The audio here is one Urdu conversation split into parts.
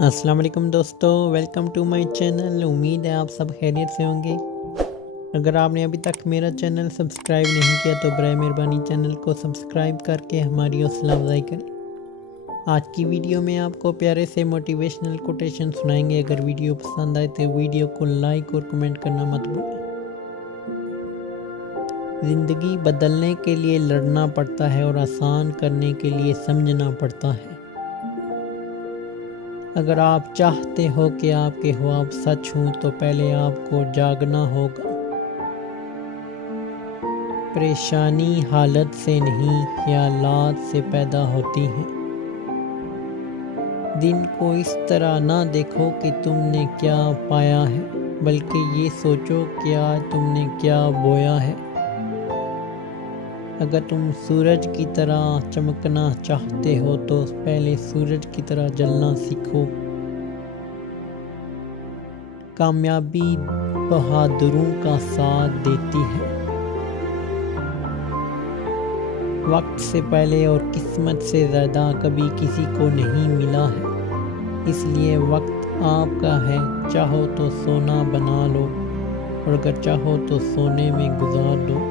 السلام علیکم دوستو، ویلکم ٹو مائی چینل۔ امید ہے آپ سب خیریت سے ہوں گے۔ اگر آپ نے ابھی تک میرا چینل سبسکرائب نہیں کیا تو برائے مہربانی چینل کو سبسکرائب کر کے ہماری حوصلہ افزائی کریں۔ آج کی ویڈیو میں آپ کو پیارے سے موٹیویشنل کوٹیشن سنائیں گے۔ اگر ویڈیو پسند آئے تو ویڈیو کو لائک اور کمنٹ کرنا مت بھولیں۔ زندگی بدلنے کے لیے لڑنا پڑتا ہے اور آسان کرنے کے لیے سمجھنا پڑتا ہے۔ اگر آپ چاہتے ہو کہ آپ کے خواب سچ ہوں تو پہلے آپ کو جاگنا ہوگا۔ پریشانی حالت سے نہیں، خیالات سے پیدا ہوتی ہے۔ دن کو اس طرح نہ دیکھو کہ تم نے کیا پایا ہے، بلکہ یہ سوچو کہ آج تم نے کیا بویا ہے۔ اگر تم سورج کی طرح چمکنا چاہتے ہو تو پہلے سورج کی طرح جلنا سیکھو۔ کامیابی بہادروں کا ساتھ دیتی ہے۔ وقت سے پہلے اور قسمت سے زیادہ کبھی کسی کو نہیں ملا ہے، اس لیے وقت آپ کا ہے۔ چاہو تو سونا بنا لو اور اگر چاہو تو سونے میں گزار دو۔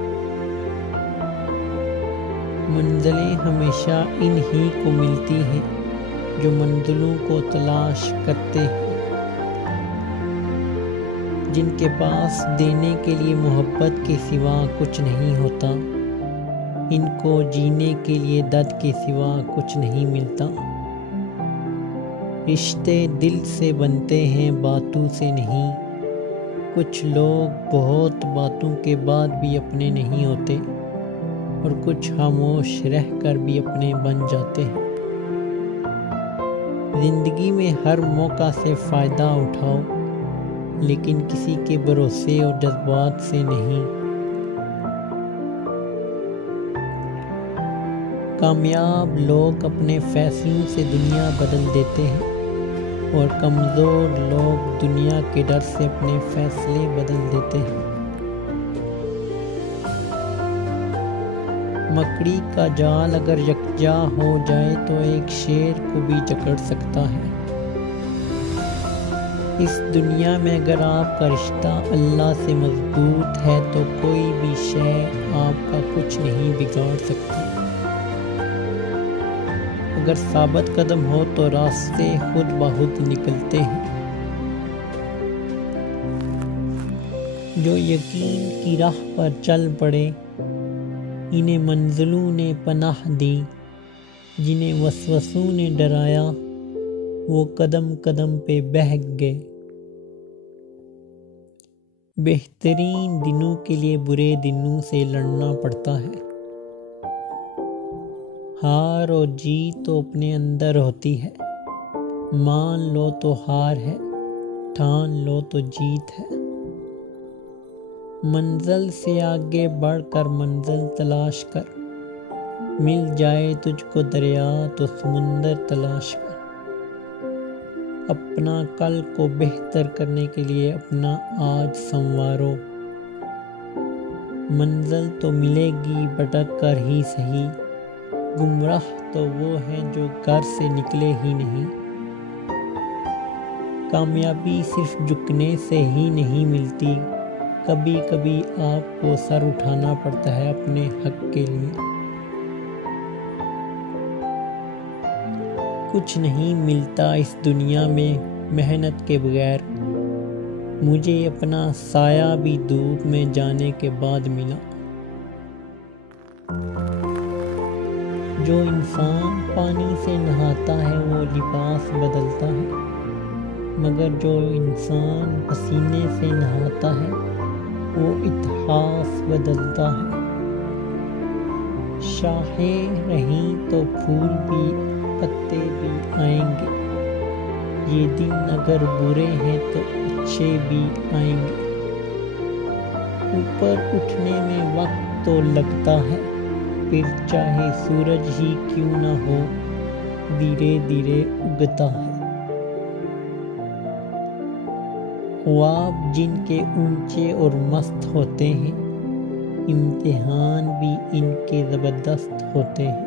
منزلیں ہمیشہ ان ہی کو ملتی ہیں جو منزلوں کو تلاش کرتے ہیں۔ جن کے پاس دینے کے لیے محبت کے سوا کچھ نہیں ہوتا، ان کو جینے کے لیے درد کے سوا کچھ نہیں ملتا۔ رشتے دل سے بنتے ہیں، باتوں سے نہیں۔ کچھ لوگ بہت باتوں کے بعد بھی اپنے نہیں ہوتے اور کچھ خاموش رہ کر بھی اپنے بن جاتے ہیں۔ زندگی میں ہر موقع سے فائدہ اٹھاؤ، لیکن کسی کے بھروسے اور جذبات سے نہیں۔ کامیاب لوگ اپنے فیصلوں سے دنیا بدل دیتے ہیں اور کمزور لوگ دنیا کے ڈر سے اپنے فیصلے بدل دیتے ہیں۔ مکڑی کا جال اگر یکجا ہو جائے تو ایک شیر کو بھی جکڑ سکتا ہے۔ اس دنیا میں اگر آپ کا رشتہ اللہ سے مضبوط ہے تو کوئی بھی شے آپ کا کچھ نہیں بگاڑ سکتی۔ اگر ثابت قدم ہو تو راستے خود بخود نکلتے ہیں۔ جو یقین کی راہ پر چل پڑے انہیں منزلوں نے پناہ دی، جنہیں وسوسوں نے ڈرایا وہ قدم قدم پہ بہک گئے۔ بہترین دنوں کے لیے برے دنوں سے لڑنا پڑتا ہے۔ ہار اور جیت تو اپنے اندر ہوتی ہے۔ مان لو تو ہار ہے، ٹھان لو تو جیت ہے۔ منزل سے آگے بڑھ کر منزل تلاش کر، مل جائے تجھ کو دریا تو سمندر تلاش کر۔ اپنا کل کو بہتر کرنے کے لیے اپنا آج سنوارو۔ منزل تو ملے گی بھٹک کر ہی صحیح، گمراہ تو وہ ہیں جو گھر سے نکلے ہی نہیں۔ کامیابی صرف جھکنے سے ہی نہیں ملتی، کبھی کبھی آپ کو سر اٹھانا پڑتا ہے اپنے حق کے لیے۔ کچھ نہیں ملتا اس دنیا میں محنت کے بغیر، مجھے اپنا سایہ بھی دھوپ میں جانے کے بعد ملا۔ جو انسان پانی سے نہاتا ہے وہ لباس بدلتا ہے، مگر جو انسان پسینے سے نہاتا ہے وہ اتہاس بدلتا ہے۔ شاخیں رہیں تو پھول بھی پتے بھی آئیں گے، یہ دن اگر برے ہیں تو اچھے بھی آئیں گے۔ اوپر اٹھنے میں وقت تو لگتا ہے، پھر چاہے سورج ہی کیوں نہ ہو دھیرے دھیرے اگتا ہے۔ خواب جن کے اونچے اور مست ہوتے ہیں، امتحان بھی ان کے زبردست ہوتے ہیں۔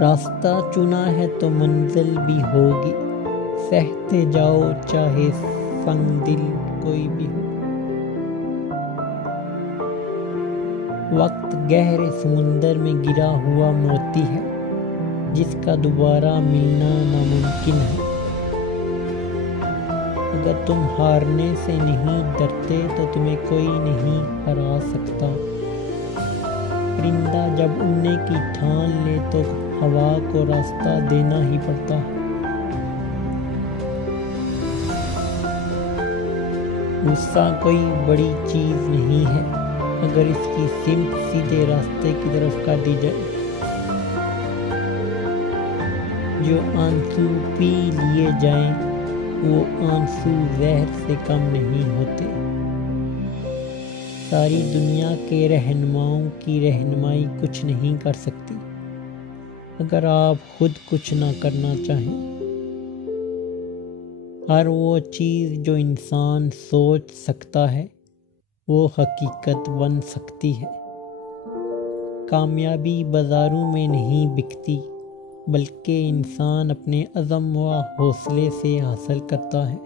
راستہ چنا ہے تو منزل بھی ہوگی، سہتے جاؤ چاہے سنگ دل کوئی بھی ہو۔ وقت گہرے سمندر میں گرا ہوا موتی ہے، جس کا دوبارہ ملنا ناممکن ہے۔ اگر تم ہارنے سے نہیں ڈرتے تو تمہیں کوئی نہیں ہرا سکتا۔ پرندہ جب اڑنے کی ٹھان لے تو ہوا کو راستہ دینا ہی پڑتا ہے۔ غصہ کوئی بڑی چیز نہیں ہے اگر اس کی سمت سیدھے راستے کی طرف کر دی جائے۔ جو آنسو پی لیے جائیں وہ آنسو زہر سے کم نہیں ہوتے۔ ساری دنیا کے رہنماؤں کی رہنمائی کچھ نہیں کر سکتی اگر آپ خود کچھ نہ کرنا چاہیں۔ ہر وہ چیز جو انسان سوچ سکتا ہے وہ حقیقت بن سکتی ہے۔ کامیابی بازاروں میں نہیں بکتی بلکہ انسان اپنے عزم و حوصلے سے حاصل کرتا ہے۔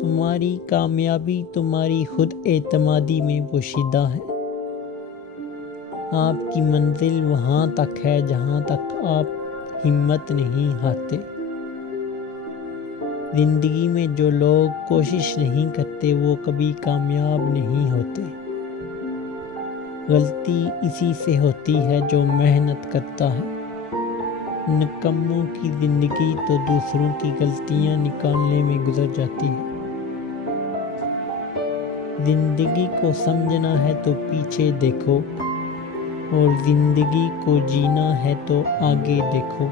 تمہاری کامیابی تمہاری خود اعتمادی میں پوشیدہ ہے۔ آپ کی منزل وہاں تک ہے جہاں تک آپ ہمت نہیں ہارتے۔ زندگی میں جو لوگ کوشش نہیں کرتے وہ کبھی کامیاب نہیں ہوتے۔ غلطی اسی سے ہوتی ہے جو محنت کرتا ہے۔ نکموں کی زندگی تو دوسروں کی غلطیاں نکالنے میں گزر جاتی ہے۔ زندگی کو سمجھنا ہے تو پیچھے دیکھو، اور زندگی کو جینا ہے تو آگے دیکھو۔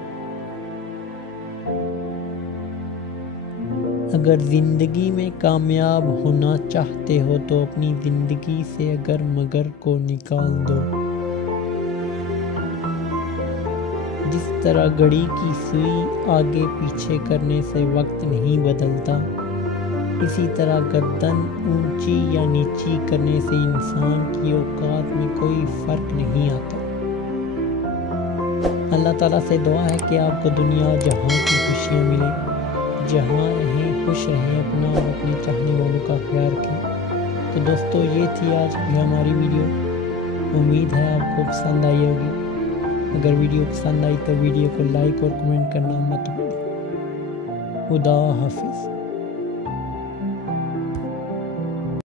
اگر زندگی میں کامیاب ہونا چاہتے ہو تو اپنی زندگی سے اگر مگر کو نکال دو۔ جس طرح گھڑی کی سوئی آگے پیچھے کرنے سے وقت نہیں بدلتا، اسی طرح گردن اونچی یا نیچی کرنے سے انسان کی اوقات میں کوئی فرق نہیں آتا۔ اللہ تعالیٰ سے دعا ہے کہ آپ کو دنیا اور جہاں کی خوشیاں ملیں۔ جہاں رہیں خوش رہیں، اپنا اور اپنے چاہنے والوں کا خیال رکھیں۔ تو دوستو یہ تھی آج کی ہماری ویڈیو، امید ہے آپ کو پسند آئی ہوگی۔ اگر ویڈیو پسند آئی تو ویڈیو کو لائک اور کمنٹ کرنا مت بھولیں۔ خدا حافظ۔